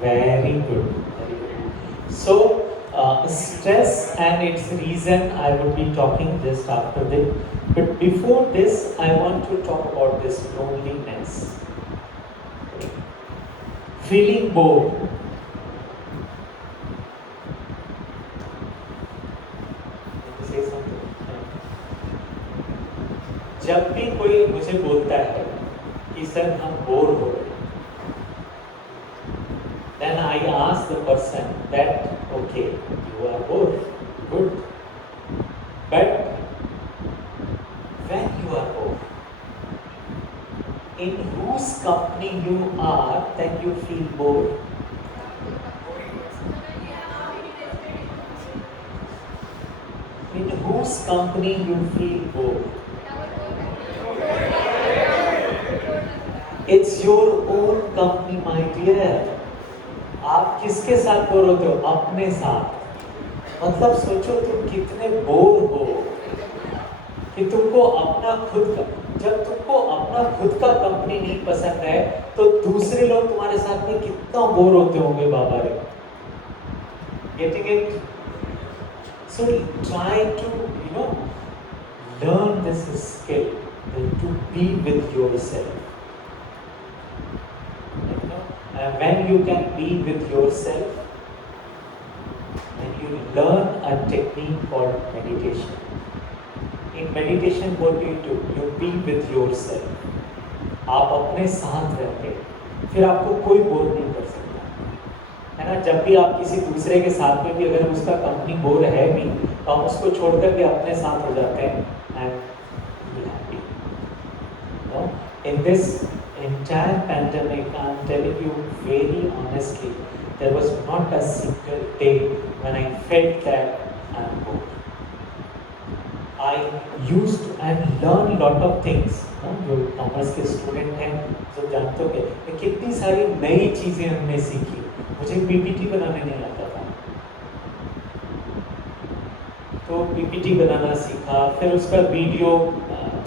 Very good. Very good. So, stress and its reason I would be talking just after this. But before this, I want to talk about this loneliness. Feeling bored. Say something. जब भी कोई मुझे बोलता है कि sir हम bore हो रहे हैं, then I ask the person that okay, you are bored, good, but when you are bored, in whose company you are that you feel bored? In whose company you feel bored? It's your own company, my dear. आप किसके साथ bore होते हो? अपने साथ। मतलब सोचो तुम कितने बोर हो कि तुमको अपना खुद का, जब तुमको अपना खुद का कंपनी नहीं पसंद है तो दूसरे लोग तुम्हारे साथ में कितना बोर होते होंगे बाबा रे। Getting it? So try to, learn this skill to be with yourself. And when you can be with yourself, then you learn a technique called meditation. In meditation, what do? You be with yourself. आप अपने साथ रहते हैं, फिर आपको कोई bore नहीं कर सकता, है ना। जब भी आप किसी दूसरे के साथ में भी अगर उसका कंपनी बोर है भी, तो हम उसको छोड़ करके अपने साथ हो जाते हैं and be happy. No? In this entire pandemic, I'm telling you very honestly, there was not a single day when I felt that I'm bored. I used to and learn lot of things. जो commerce के student हैं जो जानते हो कि कितनी सारी नई चीज़ें हमने सीखी। मुझे पीपीटी बनाने नहीं आता था, तो पीपीटी बनाना सीखा, फिर उसका वीडियो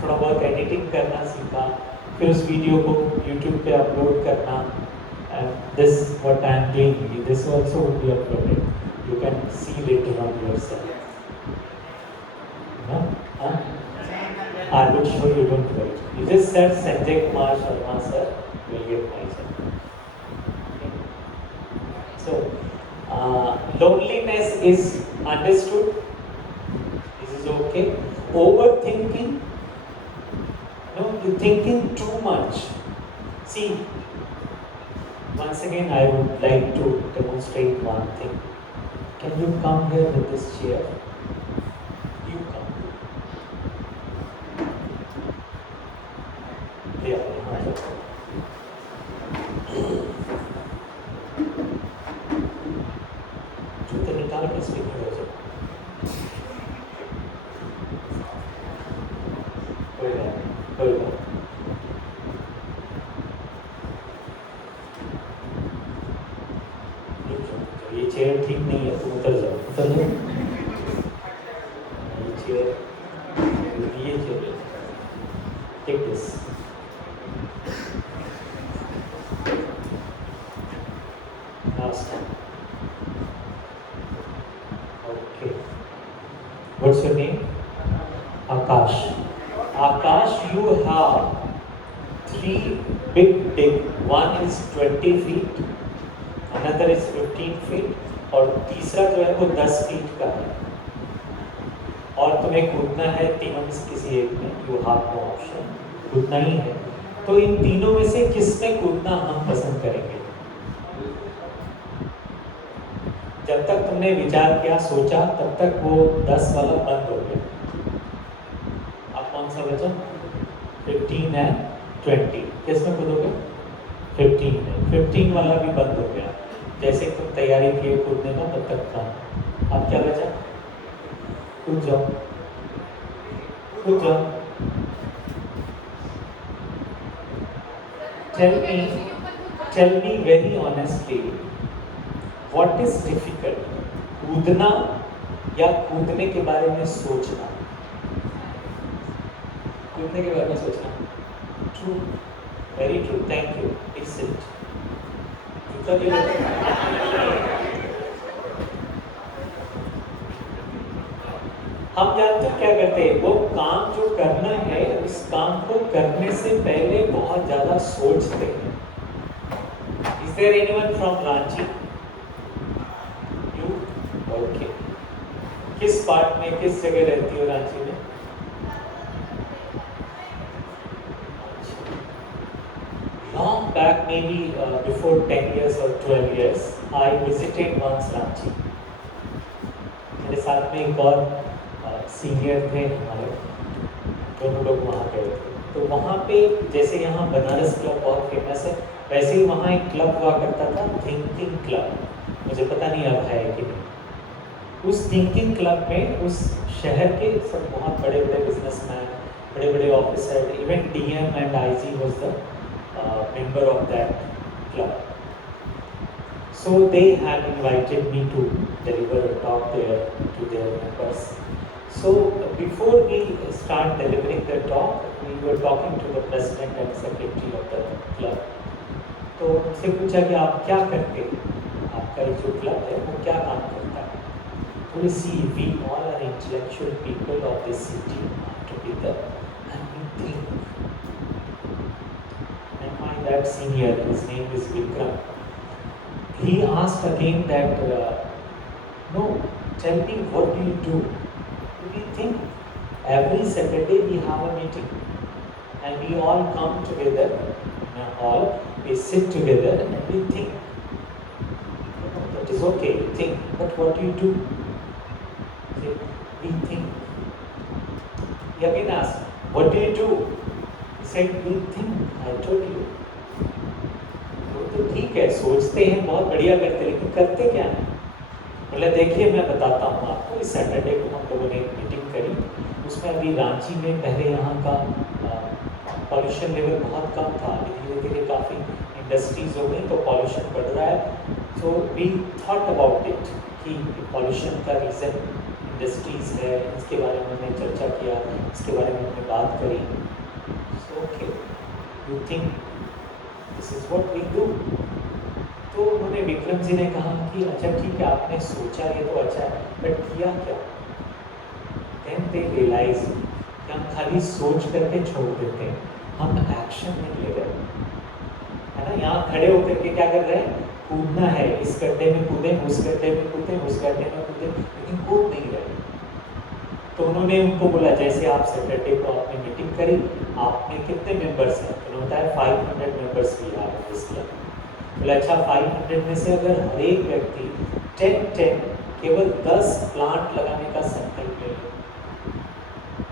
थोड़ा बहुत एडिटिंग करना सीखा, फिर उस वीडियो को यूट्यूब पे अपलोड करना। This what I am doing, this also will be uploaded, you can see later on yourself. I will show you, don't worry. You just said Sanjay Kumar Sharma sir, you will get myself. Okay. So, loneliness is understood. This is okay. Overthinking, you're thinking too much. See, once again, I would like to demonstrate one thing. Can you come here with this chair? You come. जूते निकाल के speaker हो जाए, कोई बात। ये chair ठीक नहीं है, तुम उतर जाओ। ये chair take this. Okay. What's your name? Akash. Akash, you have 3 big. One is 20 feet, another is 15 feet, और तीसरा जो है वो 10 फीट का है, और तुम्हें कूदना है तीनों में से किसी एक में। यू हैव नो ऑप्शन, कूदना ही है। तो इन तीनों में से किस में कूदना हम पसंद करेंगे? जब तक तुमने विचार किया, सोचा, तब तक वो 10 वाला बंद हो गया। अब कौन सा बचा? 15 है 20, किस में कूदोगे? 15 में। 15 वाला भी बंद हो गया। जैसे तुम तैयारी किए कूदने का, तब तक था। अब क्या बचा? कूद जाओ। Tell me very honestly, what is difficult? कूदना या कूदने के बारे में सोचना? कूदने के बारे में सोचना। True, very true. Thank you. It's it. उत्तर ये देते। हम जानते हैं क्या करते हैं, वो काम जो करना है उस काम को करने से पहले बहुत ज्यादा सोचते हैं। Is there anyone from Ranchi? You? Okay. किस पार्ट में, किस जगह रहती हो रांची में? Long back, maybe before 10 years or 12 years, I visited once Ranchi. मेरे साथ में एक और सीनियर थे हमारे, दोनों लोग वहाँ गए थे। तो वहाँ पे जैसे यहाँ बनारस क्लब बहुत फेमस है, वैसे ही वहाँ एक क्लब हुआ करता था, थिंकिंग क्लब। मुझे पता नहीं अब है कि नहीं। उस थिंकिंग क्लब में उस शहर के सब बहुत बड़े बड़े बिजनेसमैन, बड़े बड़े officer, even DM and IG was the member of that club. So they had invited me to deliver a talk there to their members. So before we start delivering the talk, we were talking to the president and secretary of the club. तो उनसे पूछा कि आप क्या करते हैं, आपका ये जो क्लब है वो क्या काम करता है। तो see, we all are intellectual people of this city together and we think. And my that senior, his name is Vikram. He asked again that, no, tell me what do you do? We think every Saturday we have a meeting and we all come together in a hall, we sit together and we think. That is okay, you think, but what do you do? Say, we think. He again asked, what do you do? He said, we think, I told you. तो ठीक है, सोचते हैं, बहुत बढ़िया करते हैं, लेकिन करते क्या है? बोले देखिए मैं बताता हूँ आपको। इस सैटरडे को हम लोगों ने एक मीटिंग करी, उसमें अभी रांची में पहले यहाँ का पॉल्यूशन लेवल बहुत कम था, अभी धीरे धीरे काफ़ी इंडस्ट्रीज हो गई तो पॉल्यूशन बढ़ रहा है। So we thought about it कि पॉल्यूशन का रीज़न इंडस्ट्रीज़ है, इसके बारे में हमने चर्चा किया, इसके बारे में हमने बात करी। So okay, you think this is what we do. तो उन्होंने, विक्रम जी ने कहा कि अच्छा ठीक है, आपने सोचा ये तो अच्छा है, बट किया क्या? देन दे रियलाइज कि हम खाली सोच करके छोड़ देते हैं, हम एक्शन नहीं ले रहे, है ना। यहाँ खड़े होकर के क्या कर रहे हैं, कूदना है, इस गड्ढे में कूदें, उस गड्ढे में कूदें, उस गड्ढे में कूदें, लेकिन कूद नहीं रहे। तो उन्होंने उनको बोला, जैसे आप सैटरडे को आपने मीटिंग करी, आप में कितने मेंबर्स हैं? तो उन्होंने बताया 500 मेंबर्स भी आ रहे हैं। बोला अच्छा, 500 में से अगर हर एक व्यक्ति 10 केवल 10 प्लांट लगाने का संकल्प ले ले,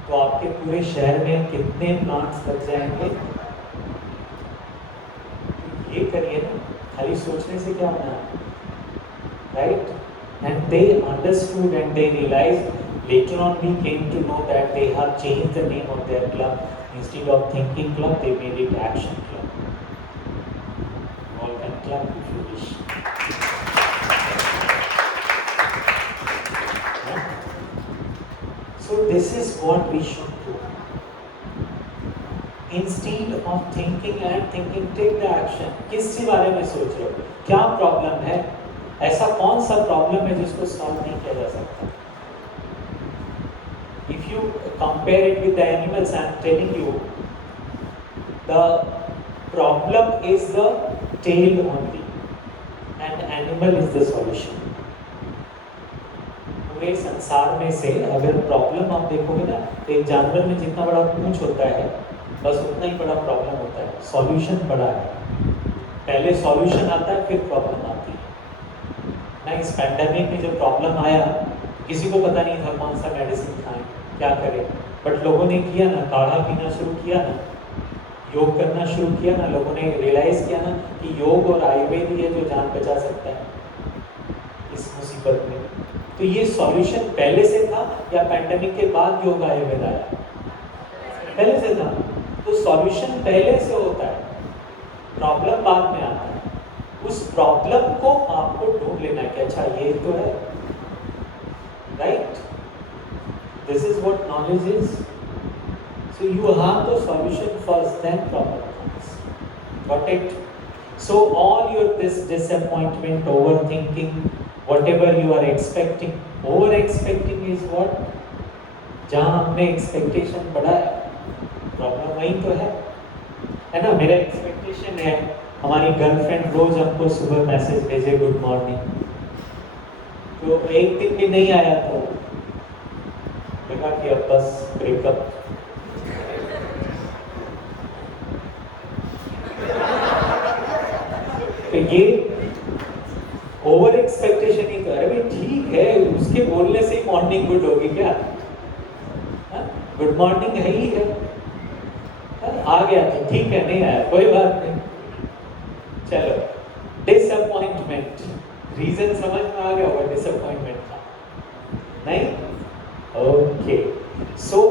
तो आपके पूरे शहर में कितने प्लांट्स लग जाएंगे? ये करिए ना, खाली सोचने से क्या होना है, right? And they understood and they realised, later on we came to know that they have changed the name of their club. Instead of thinking club, they made it action club. All can club if you wish. Yeah? So this is what we should do. Instead of thinking and thinking, take the action. किस बारे में सोच रहे हो? क्या problem है? ऐसा कौन सा प्रॉब्लम है जिसको सॉल्व नहीं किया जा सकता? If you compare it with the animals, I am telling you, the problem is the tail only, and animal is the solution. पूरे संसार में से अगर प्रॉब्लम आप देखोगे ना, तो एक जानवर में जितना बड़ा पूंछ होता है, बस उतना ही बड़ा प्रॉब्लम होता है। सॉल्यूशन बड़ा है, पहले सॉल्यूशन आता है फिर प्रॉब्लम आती है ना। इस पैंडेमिक में जो प्रॉब्लम आया, किसी को पता नहीं था कौन सा मेडिसिन खाएं, क्या करें, बट लोगों ने किया ना, काढ़ा पीना शुरू किया ना, योग करना शुरू किया ना, लोगों ने रियलाइज किया ना कि योग और आयुर्वेद ही है जो जान बचा सकता है इस मुसीबत में। तो ये सॉल्यूशन पहले से था या पैंडेमिक के बाद योग आयुर्वेद आया? पहले से था। तो सॉल्यूशन पहले से होता है, प्रॉब्लम बाद में आता है। उस प्रॉब्लम को आपको ढूंढ लेना है कि अच्छा ये तो है, right? This is what knowledge is. So you have the solution first, then problem comes. Got it? So all your this disappointment, overthinking, whatever you are expecting, over expecting is what? जहाँ हमने expectation बढ़ाया, problem वही तो है ना? मेरा expectation है हमारी गर्लफ्रेंड रोज हमको सुबह मैसेज भेजे गुड मॉर्निंग, तो एक दिन भी नहीं आया तो लगा कि अब बस ब्रेकअप। तो ये ओवर एक्सपेक्टेशन ही कर, अरे ठीक है उसके बोलने से ही मॉर्निंग गुड होगी क्या? गुड मॉर्निंग है ही है, आ गया तो ठीक है, नहीं आया कोई बात नहीं। चलो, डिसअपॉइंटमेंट, रीजन समझ में आ गया होगा डिसअपॉइंटमेंट का, नहीं? ओके, सो